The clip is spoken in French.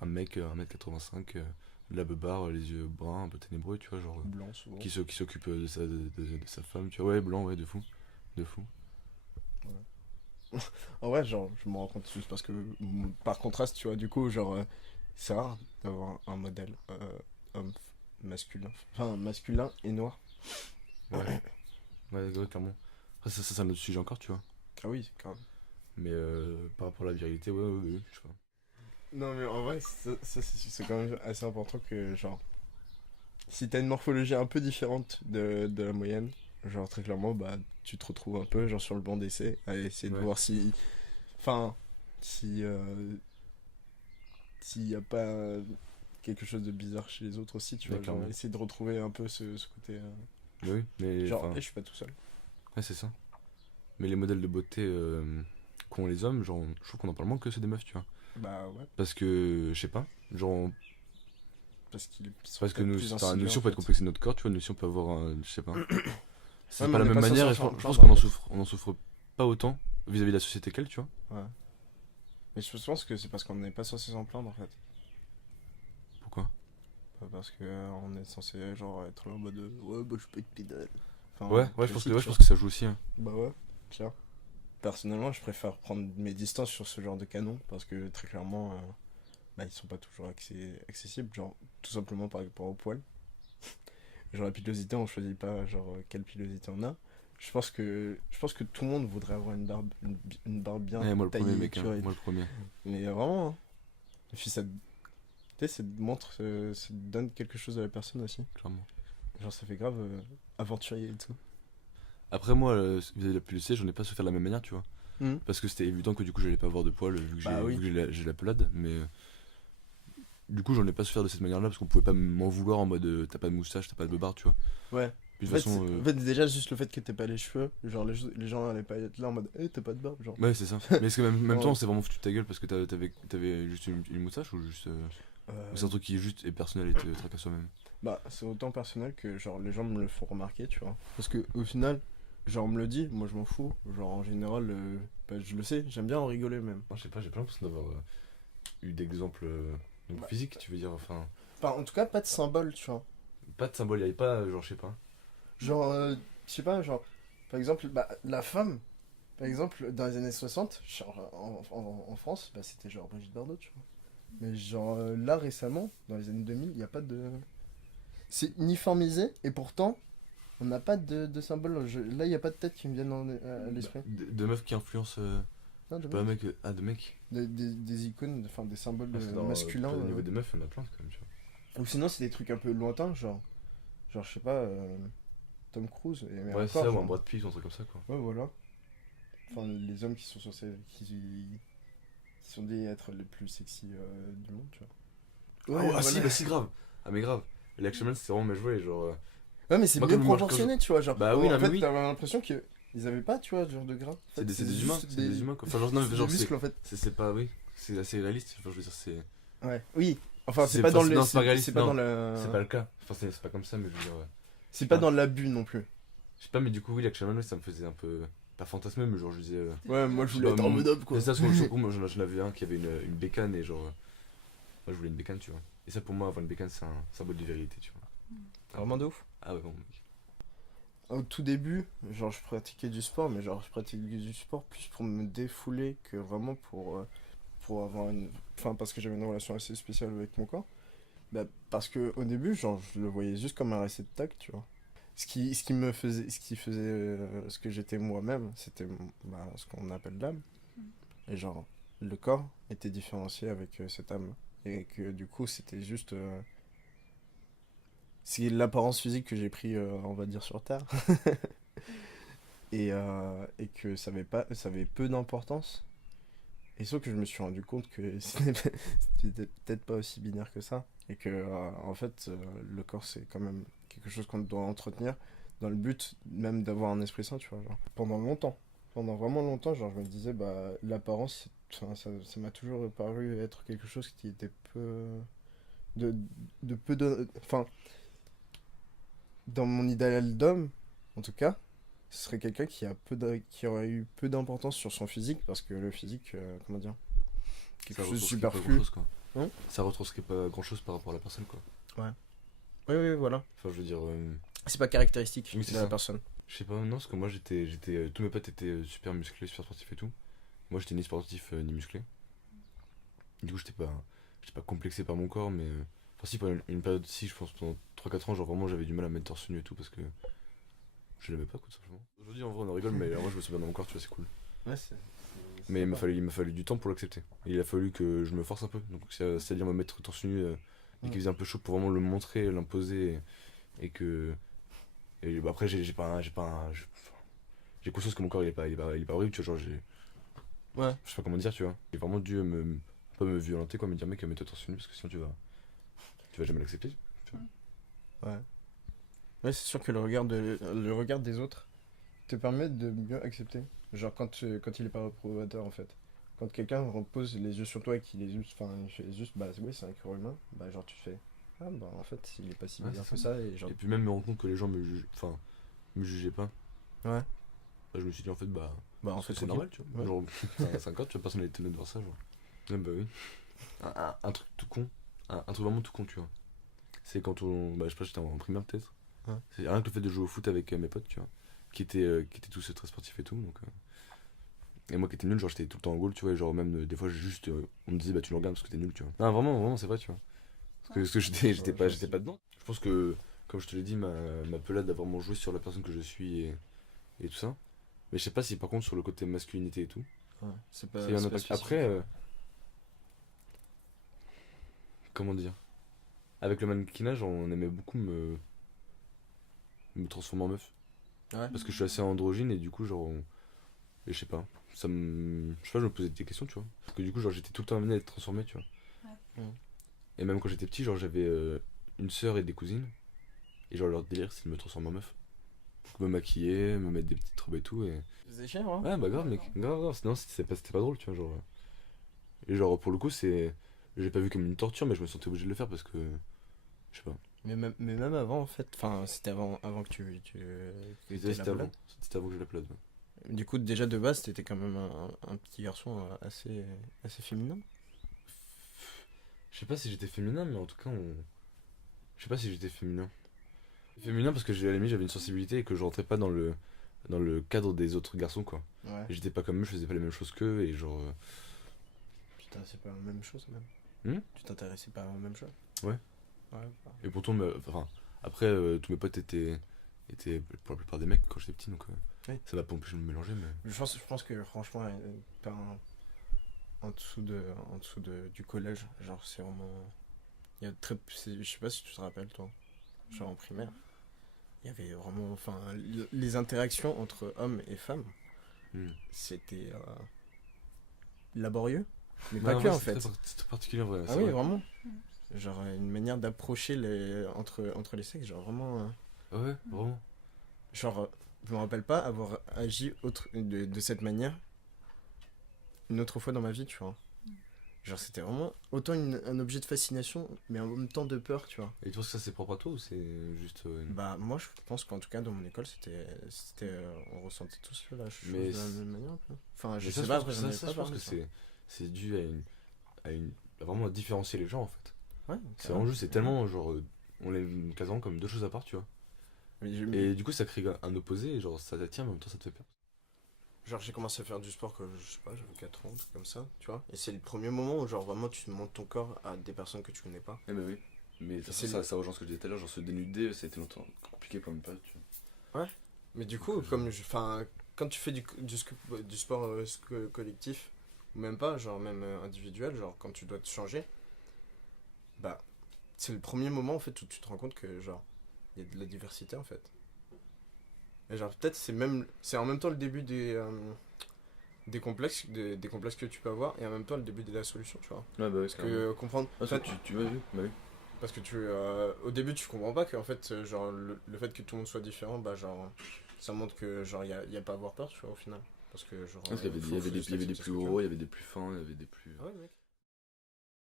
un mec, 1m85, de la beubare, les yeux bruns, un peu ténébreux, tu vois, genre, Blanc souvent. qui s'occupe de sa femme, tu vois, ouais, blanc, ouais, de fou, de fou. Ouais. En vrai, genre, je me rends compte juste parce que, par contraste, tu vois, du coup, genre, c'est rare d'avoir un modèle homme masculin. Enfin, masculin et noir. Ouais, ouais, clairement. Après, ça, c'est un autre sujet encore, tu vois. Ah oui, quand même. Mais par rapport à la virilité, ouais, ouais, ouais, je sais pas. Non, mais en vrai, c'est quand même assez important que, genre, si t'as une morphologie un peu différente de la moyenne, genre, très clairement, bah, tu te retrouves un peu, genre, sur le banc d'essai, à essayer de Ouais, voir si. Enfin, si. S'il n'y a pas quelque chose de bizarre chez les autres aussi, tu ouais, vois, genre, clairement. essayer de retrouver un peu ce côté. Mais oui, mais Genre, enfin, je suis pas tout seul. ouais, c'est ça. Mais les modèles de beauté qu'ont les hommes, genre, je trouve qu'on en parle moins que ceux des meufs, tu vois. Bah ouais, Parce que, je sais pas, genre, parce qu'ils sont parce que peut-être nous, plus enfin, nous insidieux aussi en on peut être fait. complexé de notre corps, tu vois, nous aussi on peut avoir un, je sais pas. Ouais, C'est mais pas on la n'est même pas censé manière en et je s'en pense plaindre qu'on en fait. on en souffre pas autant vis-à-vis de la société qu'elle, tu vois. Ouais. Mais je pense que c'est parce qu'on n'est pas censé s'en plaindre en fait. Pourquoi? Pas parce que on est censé genre être là en mode ouais, bah je peux être pédale. Ouais, Enfin, ouais, classique, je tu pense vois. que ça joue aussi, hein. Bah ouais, clair. Personnellement, je préfère prendre mes distances sur ce genre de canon parce que très clairement, bah, ils sont pas toujours accessibles. Genre, tout simplement par rapport au poil. Genre la pilosité, on choisit pas genre quelle pilosité on a. Je pense que tout le monde voudrait avoir une barbe bien Ouais, moi le premier, taillée, mec, tu hein, vois. moi le premier, Mais vraiment, hein. Et puis ça, tu sais, ça te montre, ça te donne quelque chose à la personne aussi. clairement. Genre ça fait grave aventurier et tout. Après, moi, vis-à-vis de la PLC, j'en ai pas souffert de la même manière, tu vois. Mhm. Parce que c'était évident que du coup, j'allais pas avoir de poils Bah vu oui. que j'ai la pelade, mais du coup, j'en ai pas souffert de cette manière-là parce qu'on pouvait pas m'en vouloir en mode t'as pas de moustache, t'as pas de beubare, tu vois. Ouais. Puis En de toute fait, façon, en fait, déjà juste le fait que t'aies pas les cheveux, genre les gens allaient pas être là en mode t'as pas de barbe, genre. ouais, c'est ça. Mais est-ce que même temps, Non, on s'est vraiment foutu de ta gueule parce que t'avais juste une moustache ou juste. Ou c'est un euh, truc qui est juste et personnel et te tracasse soi-même? Bah, c'est autant personnel que genre les gens me le font remarquer, tu vois. Parce que au final, genre on me le dit, moi je m'en fous. Genre en général, bah, je le sais, j'aime bien en rigoler même. Moi, je sais pas, j'ai pas l'impression d'avoir eu d'exemple donc Bah, physique, tu veux dire, enfin. enfin, en tout cas, pas de symbole, tu vois. Pas de symbole, y'avait pas, genre, je sais pas. Genre, je sais pas, genre, par exemple, bah, la femme, par exemple, dans les années 60, genre en France, bah, c'était genre Brigitte Bardot, tu vois. Mais genre là récemment, dans les années 2000, il n'y a pas de. C'est uniformisé et pourtant, on n'a pas de symbole. Là, il n'y a pas de tête qui me viennent à Bah, l'esprit. de meufs qui influencent. Non, de Pas un mec. mec. Ah, de mecs. Des icônes, enfin des symboles Parce que masculins. au niveau des meufs, il y en a plein quand même, tu vois. Ou sinon, c'est des trucs un peu lointains, genre je sais pas, Tom Cruise, mais Ouais, c'est encore, ça, ou un genre. Brad Pitt, ou un truc comme ça, quoi. Ouais, voilà. Enfin, les hommes qui sont censés. Qui sont dit être les plus sexy du monde, tu vois. Ah, Ouais, ah si, voilà. bah si, grave. Ah, mais grave. Les Action Man, c'est vraiment mal joué, genre. Ouais, mais c'est Moi, mieux quand je. proportionné, tu vois. Genre, Bah oui, non, en mais fait, oui. t'avais l'impression que ils avaient pas, tu vois, ce genre de gras. En C'est fait, des, c'est des humains, juste c'est des humains, quoi. Enfin, genre, non, mais c'est des genre, muscles, en fait. c'est pas, oui. C'est assez réaliste. Enfin, je veux dire, c'est. Ouais, oui. Enfin, c'est pas dans le. Non, c'est pas réaliste, C'est pas non. dans le. C'est pas le cas. Enfin, c'est pas comme ça, mais je veux dire, ouais. Je C'est sais pas pas. dans l'abus non plus. Je sais pas, mais du coup, oui, l'Action Man, ouais, ça me faisait un peu. Pas fantasmer, mais genre, je disais. Ouais, moi je Je sais voulais pas, être en mode homme, quoi. c'est ça, sur moi, j'en avais un qui avait une bécane et genre. Moi, je voulais une bécane, tu vois. Et ça, pour moi, avoir une bécane, c'est un symbole de vérité, tu vois. Vraiment de ouf. Ah ouais, bon, mec. Au tout début, genre je pratiquais du sport, mais genre je pratiquais du sport plus pour me défouler que vraiment pour avoir une. Enfin, parce que j'avais une relation assez spéciale avec mon corps. Bah, parce que au début, genre je le voyais juste comme un réceptacle, tu vois. Ce qui me faisait. Ce qui faisait. Ce que j'étais moi-même, c'était bah, ce qu'on appelle l'âme. Et genre, le corps était différencié avec cette âme. Et que du coup, c'était juste. C'est l'apparence physique que j'ai pris, on va dire, sur Terre. Et que ça avait peu d'importance. Et sauf que je me suis rendu compte que c'était peut-être pas aussi binaire que ça. Et que, en fait, le corps, c'est quand même quelque chose qu'on doit entretenir dans le but même d'avoir un esprit sain, tu vois. Genre. Pendant longtemps. Pendant vraiment longtemps, genre, je me disais, bah, l'apparence, enfin, ça m'a toujours paru être quelque chose qui était peu. De, de peu de. Enfin, dans mon idéal d'homme, en tout cas, ce serait quelqu'un qui aurait eu peu d'importance sur son physique, parce que le physique, comment dire, quelque Ça chose de représente pas grand superflu. chose, quoi. ça retranscrit pas grand chose par rapport à la personne, quoi. Ouais. Oui, oui, voilà. Enfin, je veux dire, C'est pas caractéristique Oui, c'est de la ça. personne. je sais pas, non, parce que moi, tous mes potes étaient super musclés, super sportifs et tout. Moi, j'étais ni sportif ni musclé. Du coup, j'étais pas complexé par mon corps, mais. Enfin, si, pendant une période, si, je pense, pendant 3 4 ans, genre vraiment, j'avais du mal à mettre torse nu et tout parce que je l'aimais pas, quoi, tout simplement. Aujourd'hui, en vrai, on en rigole, mais en vrai, je me souviens de mon corps, tu vois, c'est cool. Ouais, Mais il m'a fallu du temps pour l'accepter. Il a fallu que je me force un peu. Donc, c'est-à-dire me mettre torse nu et qu'il faisait un peu chaud pour vraiment le montrer, l'imposer. Et que. Et bah, après, j'ai conscience que mon corps, il est pas horrible, tu vois, genre, Ouais. je sais pas comment dire, tu vois. J'ai vraiment dû pas me violenter, quoi, me dire, mec, mets-toi torse nu parce que sinon tu vas jamais l'accepter. Tu vois. Ouais. Ouais, c'est sûr que le regard des autres te permet de mieux accepter. Genre quand il est pas réprobateur en fait. Quand quelqu'un repose les yeux sur toi et qu'il est juste, enfin, il fait juste, bah oui, c'est un cœur humain, bah genre tu fais, ah bah en fait, il est pas si Ouais, bizarre c'est que ça et genre, Et puis même me rendre compte que les gens me jugeaient pas. ouais, Bah, je me suis dit, en fait, bah, bah en parce fait, que c'est tranquille. normal, tu vois. Ouais. Genre, t'as 5 ans, tu vois, personne n'a été de voir ça, genre. Ah bah oui. Un truc tout con, un truc vraiment tout con, tu vois. C'est quand bah, je sais pas, j'étais en primaire peut-être. Ouais. C'est rien que le fait de jouer au foot avec mes potes, tu vois, qui étaient tous très sportifs et tout, donc. Et moi qui étais nul, genre j'étais tout le temps en goal, tu vois, et genre même des fois juste, on me disait, bah tu nous regardes parce que t'es nul, tu vois. Non, vraiment, vraiment, c'est vrai, tu vois. Parce que j'étais pas dedans. Je pense que, comme je te l'ai dit, ma pelade a vraiment joué sur la personne que je suis et tout ça. Mais je sais pas si par contre sur le côté masculinité et tout. Ouais, c'est Ça pas, y a un c'est pas impact. spécifique. Après, comment dire? Avec le mannequinage, on aimait beaucoup me transformer en meuf. Ouais. Parce que je suis assez androgyne et du coup, genre. Et je sais pas. Je sais pas, je me posais des questions, tu vois. Parce que du coup, genre, j'étais tout le temps amené à être transformé, tu vois. Mm. Et même quand j'étais petit, genre, j'avais une sœur et des cousines. Et genre, leur délire, c'est de me transformer en meuf. Donc, me maquiller, me mettre des petites robes et tout. Et... C'est cher, hein. Ouais, bah grave, mec. Grave, grave. Sinon, c'était pas drôle, tu vois. Genre. Et genre, pour le coup, c'est. J'ai pas vu comme une torture, mais je me sentais obligé de le faire parce que. Je sais pas. Mais même avant en fait, enfin c'était avant que que Et t'aies la c'était avant. pelade. C'était avant que je l'upload. Ouais. Du coup déjà de base t'étais quand même un petit garçon assez féminin. Je sais pas si j'étais féminin, mais en tout cas, je sais pas si j'étais féminin. Féminin parce que à la limite, j'avais une sensibilité et que je rentrais pas dans le cadre des autres garçons, quoi. Ouais. Et j'étais pas comme eux, je faisais pas les mêmes choses qu'eux, et genre. Tu t'intéressais pas à la même chose même. Tu t'intéressais pas à la même chose. Ouais. Ouais. Bah. Et pourtant, enfin, après, tous mes potes étaient pour la plupart des mecs quand j'étais petit, donc Oui. ça m'a pas empêché de me mélanger, mais. Je pense que franchement par en dessous du collège, genre c'est vraiment il y a je sais pas si tu te rappelles toi, genre en primaire, il y avait vraiment enfin les interactions entre hommes et femmes, Hmm. c'était laborieux, mais Ouais, pas en que vrai, en fait. c'est très particulier, en vrai. Ah C'est oui, vrai. vraiment. Genre une manière d'approcher entre les sexes, genre vraiment. Ouais, vraiment. Genre, je me rappelle pas avoir agi de cette manière une autre fois dans ma vie, tu vois. Genre, c'était vraiment autant un objet de fascination, mais en même temps de peur, tu vois. Et tu penses que ça c'est propre à toi ou c'est juste. Bah, moi, je pense qu'en tout cas, dans mon école, on ressentait tous la chose Mais de la même manière, un peu. Enfin, je Mais ça, sais je pas, pense que, après, j'en ai ça, pas je pense parlé, que ça. c'est dû à vraiment à différencier les gens en fait. Ouais, C'est vraiment juste, c'est tellement genre, on les quasiment comme deux choses à part, tu vois. Et du coup, ça crée un opposé, et genre, ça t'attire, mais en même temps, ça te fait peur. Genre j'ai commencé à faire du sport quand je sais pas, j'avais 4 ans, un truc comme ça, tu vois. Et c'est le premier moment où genre vraiment tu montes ton corps à des personnes que tu connais pas. Eh ben oui. Mais c'est ça rejoint ce que je disais tout à l'heure, genre se dénuder, ça a été longtemps compliqué pour une période, tu vois. Ouais. Mais du coup, enfin, quand tu fais du sport collectif, ou même pas, genre même individuel, genre quand tu dois te changer, bah c'est le premier moment en fait où tu te rends compte que genre il y a de la diversité en fait. Et genre peut-être c'est en même temps le début des complexes, des complexes que tu peux avoir et en même temps le début de la solution, tu vois. Ouais, bah oui, Parce que comprendre. Ah, En fait, tu vas vu, bah oui. parce que au début tu comprends pas qu'en fait genre le fait que tout le monde soit différent, bah genre ça montre que genre y a pas à avoir peur, tu vois, au final. Parce que genre Parce qu'il y avait, il y avait des plus gros, il y avait des plus fins, il y avait des plus. Ah ouais, mec.